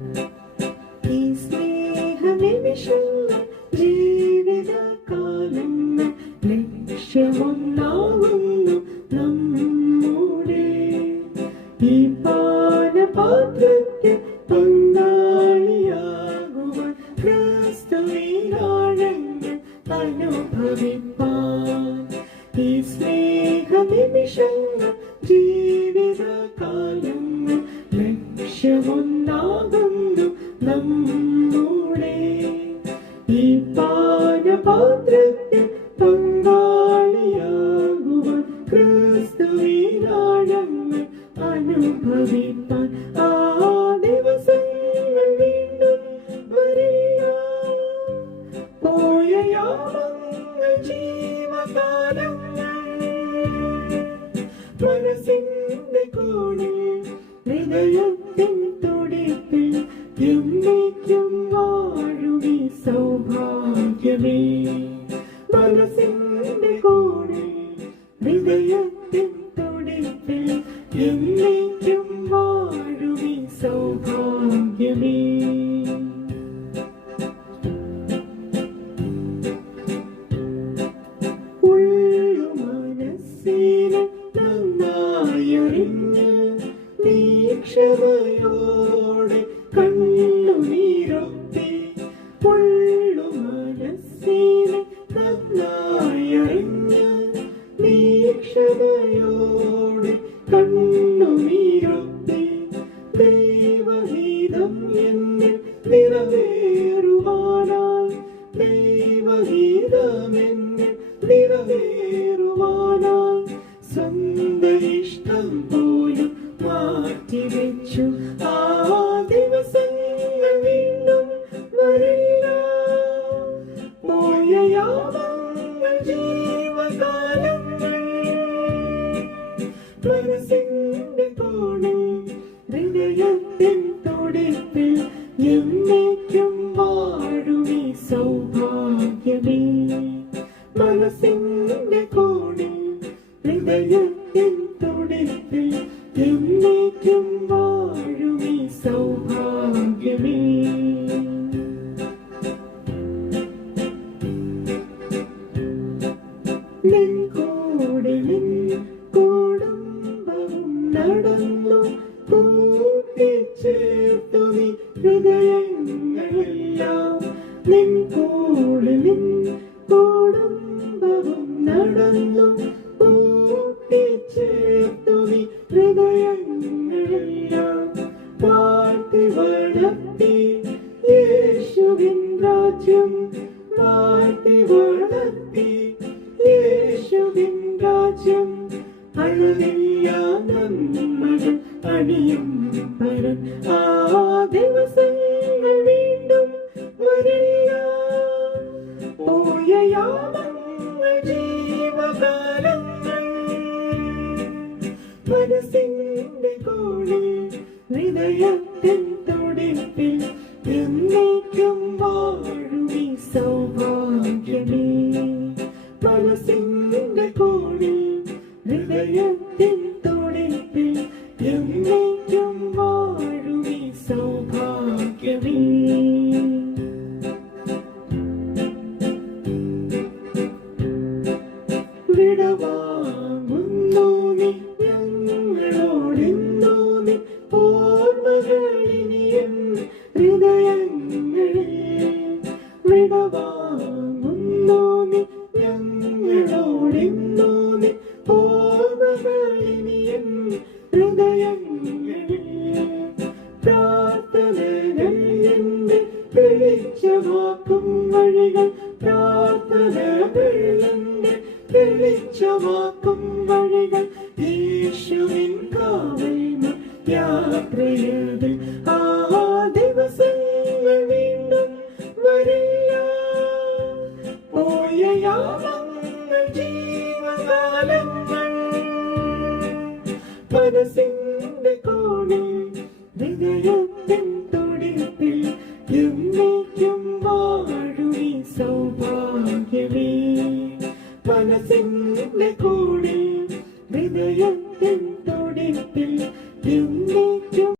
ഈ സ്നേഹനിമിഷങ്ങൾ ജീവിതകാലങ്ങൾ ലക്ഷ്യമൊന്നാകുന്നു നമ്മുടെ ഈ പാനപാത്രത്തിൽ പങ്കാളിയാകുവാൻ ക്രിസ്തുവിനാഴങ്ങൾ അനുഭവിപ്പാൻ ഈ സ്നേഹനിമിഷങ്ങൾ ജീവിതകാലങ്ങൾ ലക്ഷ്യമൊന്നാകുന്നു നമ്മുടെ ഈ പാനപാത്രത്തിൽ പങ്കാളിയാകുവാൻ ക്രിസ്തുവിനാഴങ്ങൾ അനുഭവിപ്പാൻ ആ ദിവസങ്ങൾ വീണ്ടും വരില്ല. പോയ യാമങ്ങൾ ജീവകാലങ്ങൾ മനസ്സിന്റെ കോണിൽ ഹൃദയത്തിൻ തുടിപ്പിൽ എന്നേക്കും വാഴുമീ സൗഭാഗ്യമേ. മനസ്സിന്റെ കോണിൽ ഹൃദയത്തിൻ തുടിപ്പിൽ എന്നേക്കും വാഴുമീ സൗഭാഗ്യമേ. ഉള്ളു മനസ്സിനെ നന്നായറിഞ്ഞ് നീ ക്ഷമയോടെ കണ്ണുനീരൊപ്പി. ഉള്ളു മനസ്സിനെ നന്നായറിഞ്ഞ് നീ ക്ഷമയോടെ കണ്ണുനീരൊപ്പി. ദൈവഹിതം എന്നിൽ നിറവേറുവാനായി, ദൈവഹിതം എന്നിൽ നിറവേറുവാനായി സ്വന്തം ഇഷ്ടം പോലും മാറ്റിവെച്ചു. ആ ദിവസങ്ങൾ വീണ്ടും വരില്ല. പോയ യാമങ്ങൾ ജീവകാലങ്ങൾ മനസ്സിന്റെ കോണിൽ ഹൃദയത്തിൻ തുടിപ്പിൽ എന്നേക്കും വാഴുമീ സൗഭാഗ്യമേ. മനസ്സിന്റെ കോണിൽ ഹൃദയത്തിൻ തുടിപ്പിൽ എന്നേക്കും വാഴുമീ സൗഭാഗ്യമേ. നിൻ കൂടെ നിൻ കുടുംബവും നടന്നു കൂട്ടിച്ചേർത്തു നീ ഹൃദയങ്ങളെല്ലാം. നിൻ കൂടെ നിൻ കുടുംബവും നടന്നു കൂട്ടിച്ചേർത്തു നീ ഹൃദയങ്ങളെല്ലാം. വാഴ്ത്തി വളർത്തി യേശുവിൻ രാജ്യം, വാഴ്ത്തി വളർത്തി യേശുവിൻ രാജ്യം. അഴകില്ല നന്മകൾ അണിയും പരൻ ആ ദിവസങ്ങൾ വീണ്ടും വരില്ല. പോയ യാമങ്ങൾ ജീവകാലങ്ങൾ മനസ്സിന്റെ കോണിൽ ഹൃദയത്തിൻ തുടിപ്പിൽ എന്നേക്കും വാഴുമീ സൗഭാഗ്യമേ. മനസ്സിന്റെ കോണിൽ ഹൃദയത്തിൻ തുടിപ്പിൽ എന്നേക്കും വാഴുമീ സൗഭാഗ്യമേ. വിടവാങ്ങുന്നു നീ ഞങ്ങളോടെന്നോ നീ ഓർമ്മകളിനിയും ഹൃദയങ്ങളിൽ. വിടവാങ്ങുന്നു നീ ഞങ്ങളോടെന്നോ നീ ഓർമ്മകളിനിയും ഹൃദയങ്ങളിൽ. പ്രാർത്ഥനകൾ എന്റെ വെളിച്ചമാക്കും വഴികൾ, പ്രാർത്ഥനകൾ എന്റെ വെളിച്ചമാക്കും വഴികൾ. യേശുവിൻ കാവൽ യാത്രയിൽ ആ